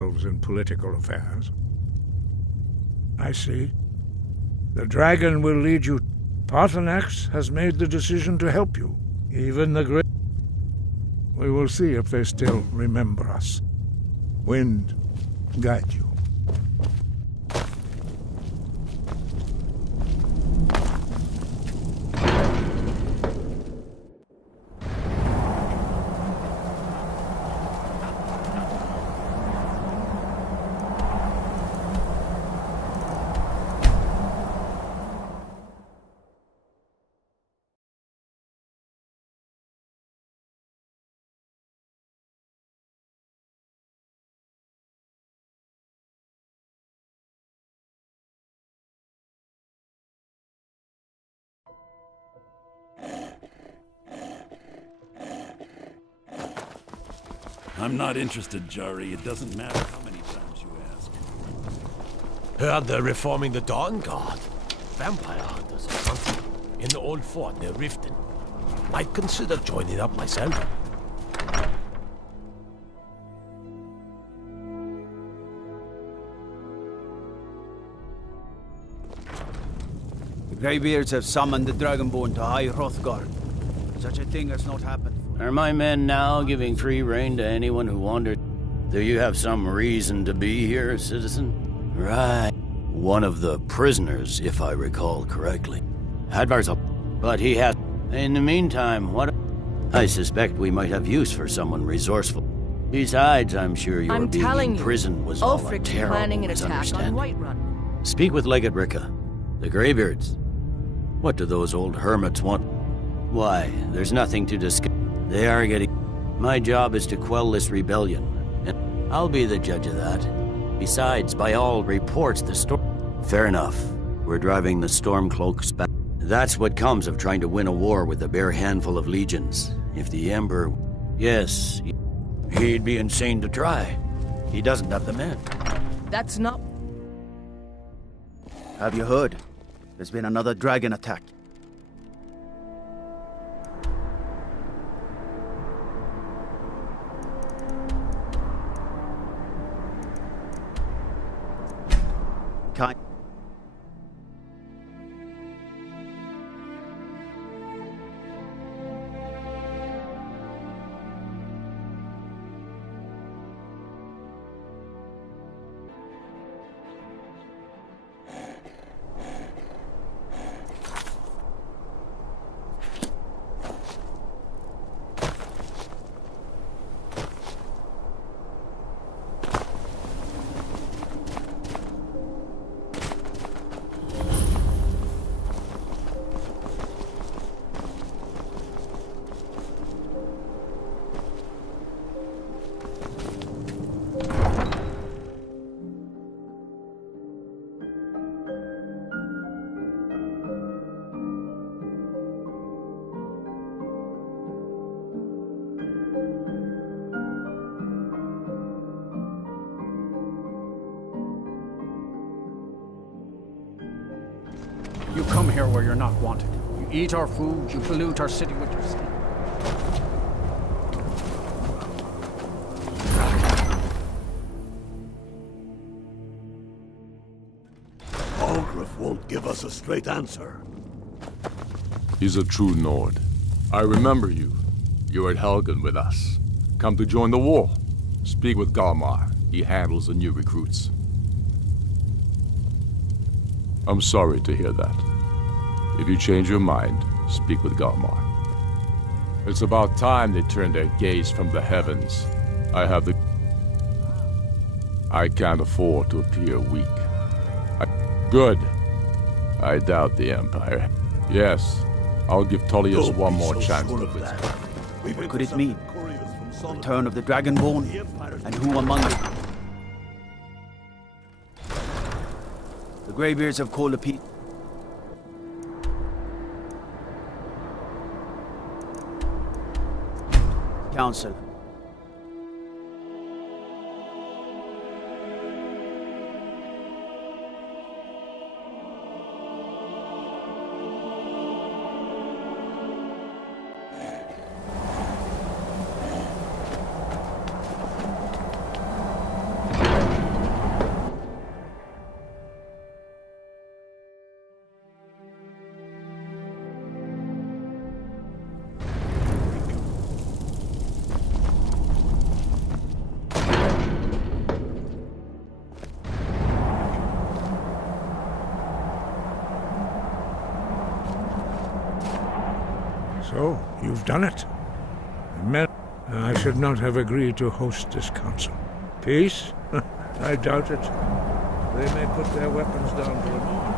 in political affairs. I see. The dragon will lead you. Paarthurnax has made the decision to help you. Even the great... We will see if they still remember us. Wind, guide you. I'm not interested, Jari. It doesn't matter how many times you ask. Heard they're reforming the Dawn Guard. Vampire hunters or something. In the old fort near Riften. Might consider joining up myself. The Greybeards have summoned the Dragonborn to High Hrothgar. Such a thing has not happened. Are my men now giving free rein to anyone who wanders? Do you have some reason to be here, citizen? Right. One of the prisoners, if I recall correctly. Hadvar's up, but he has... In the meantime, what... I suspect we might have use for someone resourceful. Besides, I'm sure your being in prison was all a terrible planning an attack on Whiterun. Speak with Legate Ricka. The Greybeards. What do those old hermits want? Why, there's nothing to discuss. They are getting... My job is to quell this rebellion, and I'll be the judge of that. Besides, by all reports, the storm... Fair enough. We're driving the Stormcloaks back. That's what comes of trying to win a war with a bare handful of legions. If the Emperor... Yes, he'd be insane to try. He doesn't have the men. That's not... Have you heard? There's been another dragon attack. You come here where you're not wanted. You eat our food, you pollute our city with your stink. Algrif won't give us a straight answer. He's a true Nord. I remember you. You were at Helgen with us. Come to join the war. Speak with Galmar. He handles the new recruits. I'm sorry to hear that. If you change your mind, speak with Galmar. It's about time they turn their gaze from the heavens. I can't afford to appear weak. Good. I doubt the Empire. Yes, I'll give Tullius one more chance to win. What could it mean? Return of the Dragonborn? And who among them? The Greybeards have called a peace. Council. So, you've done it. I should not have agreed to host this council. Peace? I doubt it. They may put their weapons down for a moment.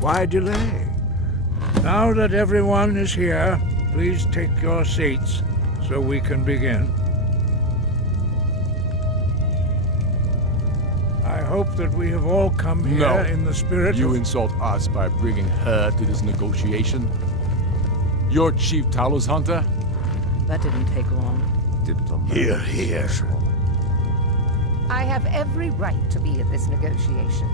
Why delay? Now that everyone is here, please take your seats so we can begin. I hope that we have all come here in the spirit You of... insult us by bringing her to this negotiation? You're Chief Talos Hunter? That didn't take long. Here, here. I have every right to be at this negotiation.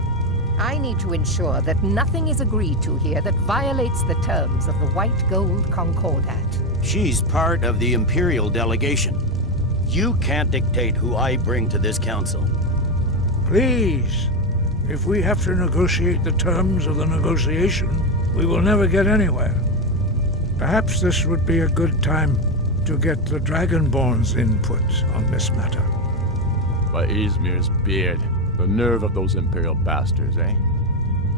I need to ensure that nothing is agreed to here that violates the terms of the White Gold Concordat. She's part of the Imperial delegation. You can't dictate who I bring to this council. Please, if we have to negotiate the terms of the negotiation, we will never get anywhere. Perhaps this would be a good time to get the Dragonborn's input on this matter. By Izmir's beard. The nerve of those Imperial bastards, eh?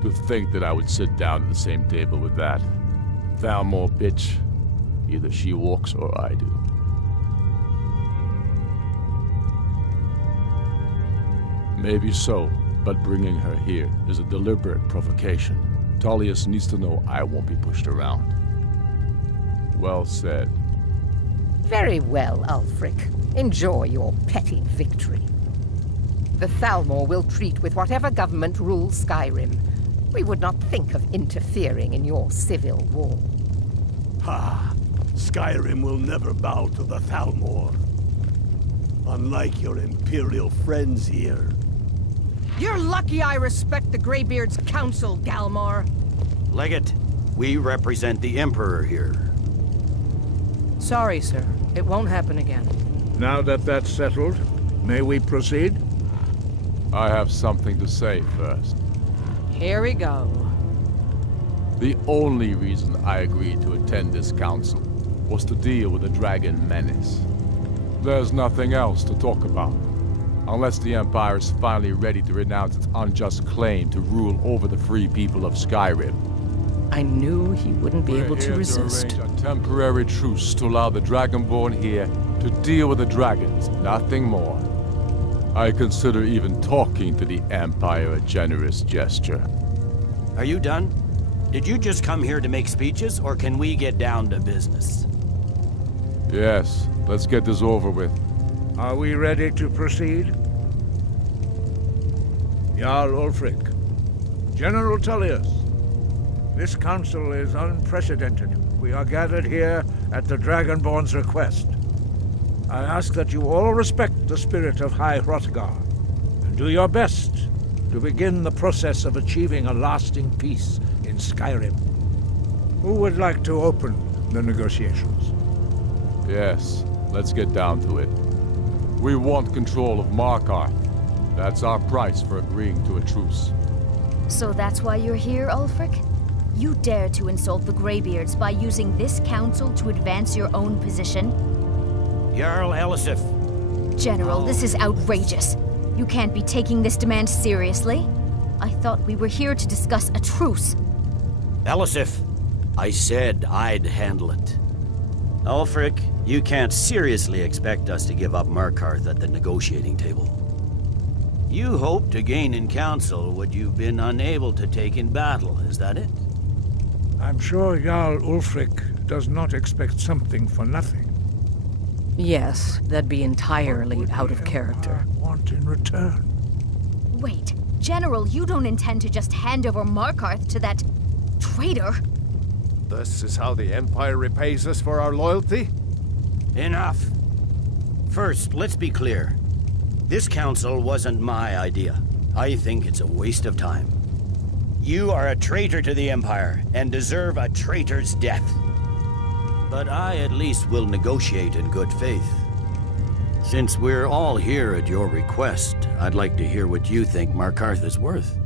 To think that I would sit down at the same table with that. Thalmor bitch. Either she walks or I do. Maybe so, but bringing her here is a deliberate provocation. Tullius needs to know I won't be pushed around. Well said. Very well, Ulfric. Enjoy your petty victory. The Thalmor will treat with whatever government rules Skyrim. We would not think of interfering in your civil war. Ha! Skyrim will never bow to the Thalmor. Unlike your Imperial friends here. You're lucky I respect the Greybeard's counsel, Galmar. Legate, we represent the Emperor here. Sorry, sir. It won't happen again. Now that that's settled, may we proceed? I have something to say first. Here we go. The only reason I agreed to attend this council was to deal with the dragon menace. There's nothing else to talk about, unless the Empire is finally ready to renounce its unjust claim to rule over the free people of Skyrim. I knew he wouldn't be able to resist. To arrange a temporary truce to allow the Dragonborn here to deal with the dragons, nothing more. I consider even talking to the Empire a generous gesture. Are you done? Did you just come here to make speeches, or can we get down to business? Yes, let's get this over with. Are we ready to proceed? Jarl Ulfric, General Tullius, this council is unprecedented. We are gathered here at the Dragonborn's request. I ask that you all respect the spirit of High Hrothgar, and do your best to begin the process of achieving a lasting peace in Skyrim. Who would like to open the negotiations? Yes, let's get down to it. We want control of Markarth. That's our price for agreeing to a truce. So that's why you're here, Ulfric? You dare to insult the Greybeards by using this council to advance your own position? Jarl Elisif. General, this is outrageous. You can't be taking this demand seriously. I thought we were here to discuss a truce. Elisif, I said I'd handle it. Ulfric, you can't seriously expect us to give up Markarth at the negotiating table. You hoped to gain in council what you've been unable to take in battle, is that it? I'm sure Jarl Ulfric does not expect something for nothing. Yes, that'd be entirely out of character. What in return? Wait, General, you don't intend to just hand over Markarth to that traitor? This is how the Empire repays us for our loyalty? Enough. First, let's be clear. This council wasn't my idea. I think it's a waste of time. You are a traitor to the Empire and deserve a traitor's death. But I at least will negotiate in good faith. Since we're all here at your request, I'd like to hear what you think Markarth is worth.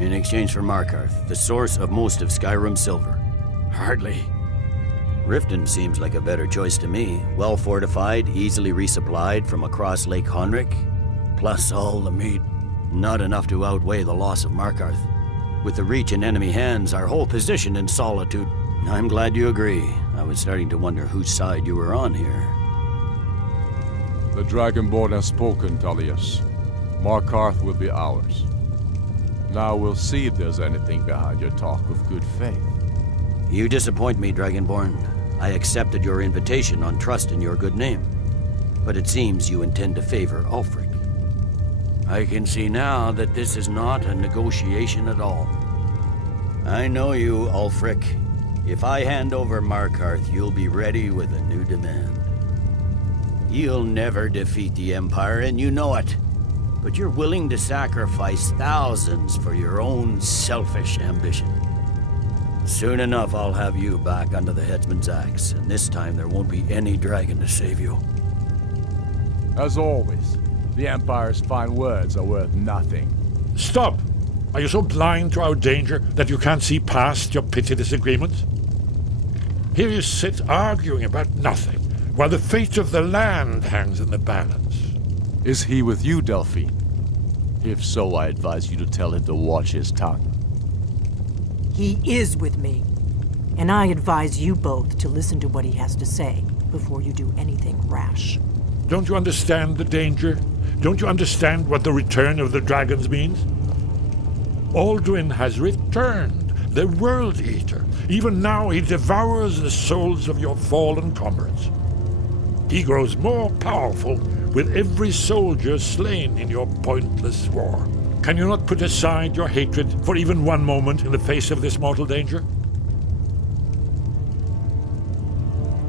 In exchange for Markarth, the source of most of Skyrim's silver. Hardly. Riften seems like a better choice to me. Well fortified, easily resupplied from across Lake Honrick. Plus all the meat. Not enough to outweigh the loss of Markarth. With the Reach in enemy hands, our whole position in solitude. I'm glad you agree. I was starting to wonder whose side you were on here. The Dragonborn has spoken, Tullius. Markarth will be ours. Now we'll see if there's anything behind your talk of good faith. You disappoint me, Dragonborn. I accepted your invitation on trust in your good name. But it seems you intend to favor Ulfric. I can see now that this is not a negotiation at all. I know you, Ulfric. If I hand over Markarth, you'll be ready with a new demand. You'll never defeat the Empire, and you know it. But you're willing to sacrifice thousands for your own selfish ambition. Soon enough, I'll have you back under the headsman's axe, and this time there won't be any dragon to save you. As always, the Empire's fine words are worth nothing. Stop! Are you so blind to our danger that you can't see past your petty disagreements? Here you sit arguing about nothing, while the fate of the land hangs in the balance. Is he with you, Delphine? If so, I advise you to tell him to watch his tongue. He is with me. And I advise you both to listen to what he has to say before you do anything rash. Don't you understand the danger? Don't you understand what the return of the dragons means? Aldrin has returned, the World Eater. Even now he devours the souls of your fallen comrades. He grows more powerful with every soldier slain in your pointless war. Can you not put aside your hatred for even one moment in the face of this mortal danger?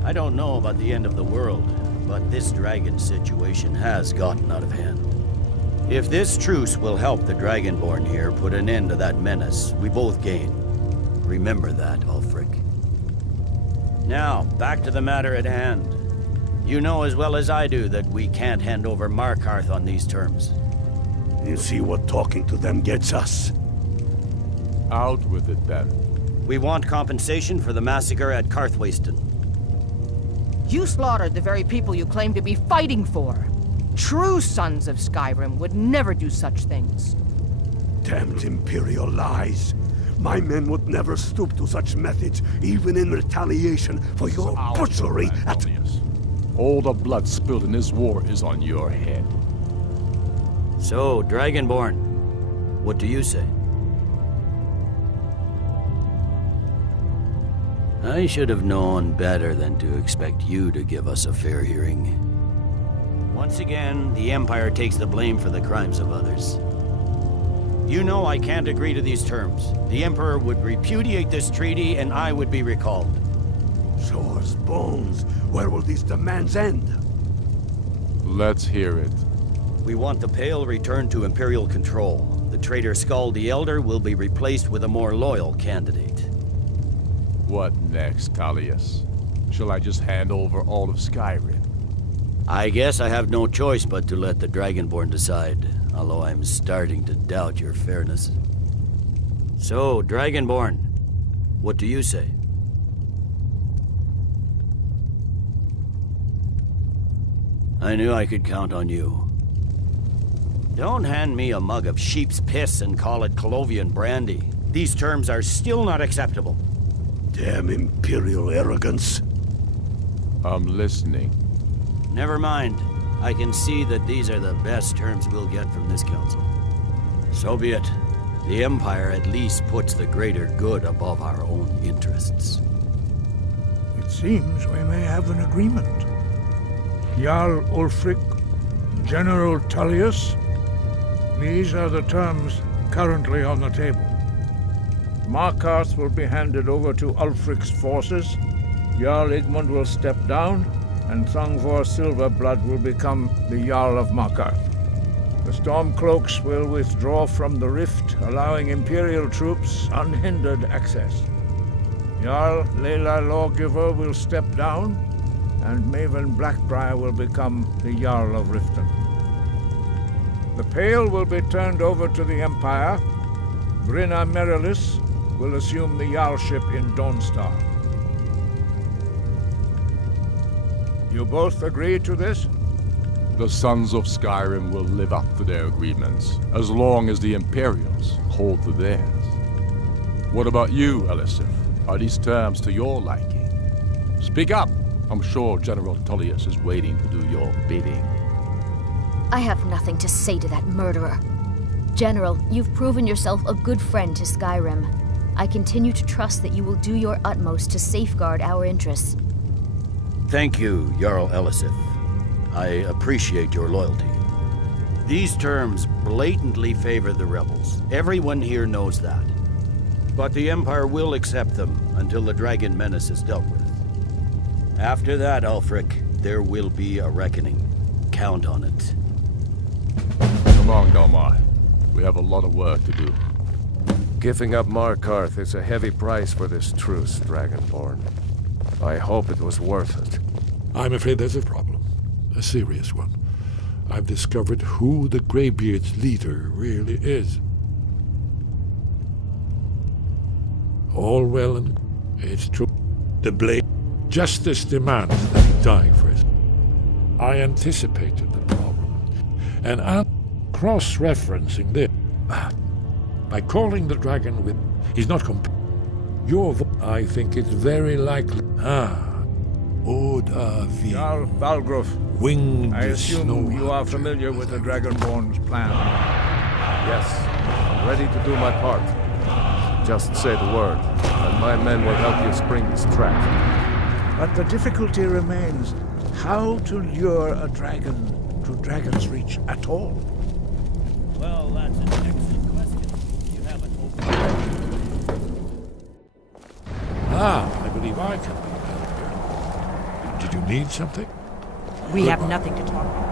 I don't know about the end of the world, but this dragon situation has gotten out of hand. If this truce will help the Dragonborn here put an end to that menace, we both gain. Remember that, Ulfric. Now, back to the matter at hand. You know as well as I do that we can't hand over Markarth on these terms. You see what talking to them gets us. Out with it, then. We want compensation for the massacre at Karthwasten. You slaughtered the very people you claim to be fighting for. True sons of Skyrim would never do such things. Damned Imperial lies. My men would never stoop to such methods, even in retaliation for your butchery at... All the blood spilled in this war is on your head. So, Dragonborn, what do you say? I should have known better than to expect you to give us a fair hearing. Once again, the Empire takes the blame for the crimes of others. You know I can't agree to these terms. The Emperor would repudiate this treaty and I would be recalled. Show us bones. Where will these demands end? Let's hear it. We want the Pale returned to Imperial control. The traitor Skull the Elder will be replaced with a more loyal candidate. What next, Tullius? Shall I just hand over all of Skyrim? I guess I have no choice but to let the Dragonborn decide, although I'm starting to doubt your fairness. So, Dragonborn, what do you say? I knew I could count on you. Don't hand me a mug of sheep's piss and call it Colovian brandy. These terms are still not acceptable. Damn Imperial arrogance. I'm listening. Never mind. I can see that these are the best terms we'll get from this council. So be it. The Empire at least puts the greater good above our own interests. It seems we may have an agreement. Jarl Ulfric, General Tullius, these are the terms currently on the table. Markarth will be handed over to Ulfric's forces, Jarl Igmund will step down, and Thongvor Silverblood will become the Jarl of Markarth. The Stormcloaks will withdraw from the rift, allowing Imperial troops unhindered access. Jarl Leila Lawgiver will step down, and Maven Blackbriar will become the Jarl of Riften. The Pale will be turned over to the Empire. Brinna Merilis will assume the Jarlship in Dawnstar. You both agree to this? The Sons of Skyrim will live up to their agreements, as long as the Imperials hold to theirs. What about you, Elisif? Are these terms to your liking? Speak up! I'm sure General Tullius is waiting to do your bidding. I have nothing to say to that murderer. General, you've proven yourself a good friend to Skyrim. I continue to trust that you will do your utmost to safeguard our interests. Thank you, Jarl Elisif. I appreciate your loyalty. These terms blatantly favor the rebels. Everyone here knows that. But the Empire will accept them until the Dragon Menace is dealt with. After that, Ulfric, there will be a reckoning. Count on it. Come on, Galmar. We have a lot of work to do. Giving up Markarth is a heavy price for this truce, Dragonborn. I hope it was worth it. I'm afraid there's a problem. A serious one. I've discovered who the Greybeard's leader really is. All well and it's true. The blade. Justice demands that he die for his. I anticipated the problem, and I'm cross-referencing this. By calling the dragon with, he's not your voice. I think it's very likely. Jarl Balgruf, winged I assume snow you are familiar with the Dragonborn's plan. Yes, I'm ready to do my part. Just say the word, and my men will help you spring this trap. But the difficulty remains how to lure a dragon to Dragon's Reach at all. Well, that's an excellent question. You haven't opened. I believe I can be helped. Did you need something? We have nothing to talk about.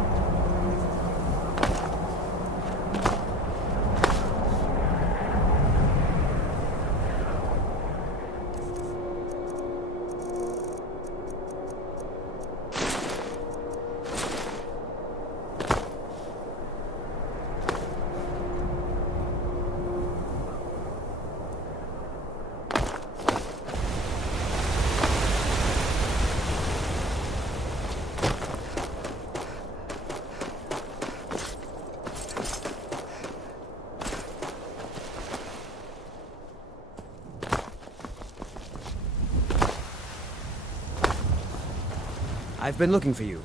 I've been looking for you.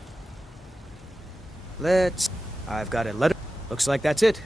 I've got a letter. Looks like that's it.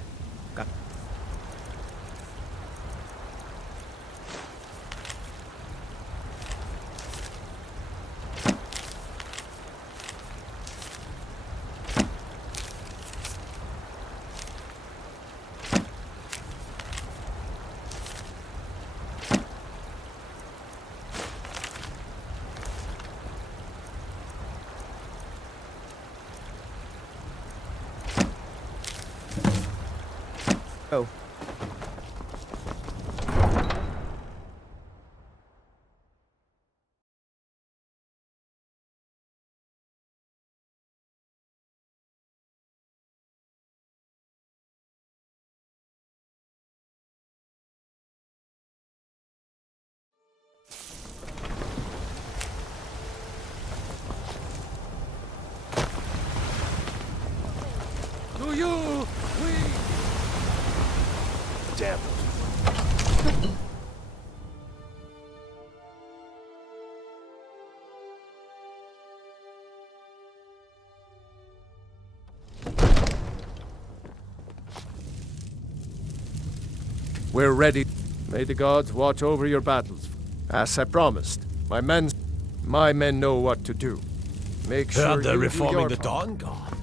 Oh. To you, Damn. We're ready. May the gods watch over your battles. As I promised, my men know what to do. Make sure Heard they're you do reforming your the part. Dawn Guard.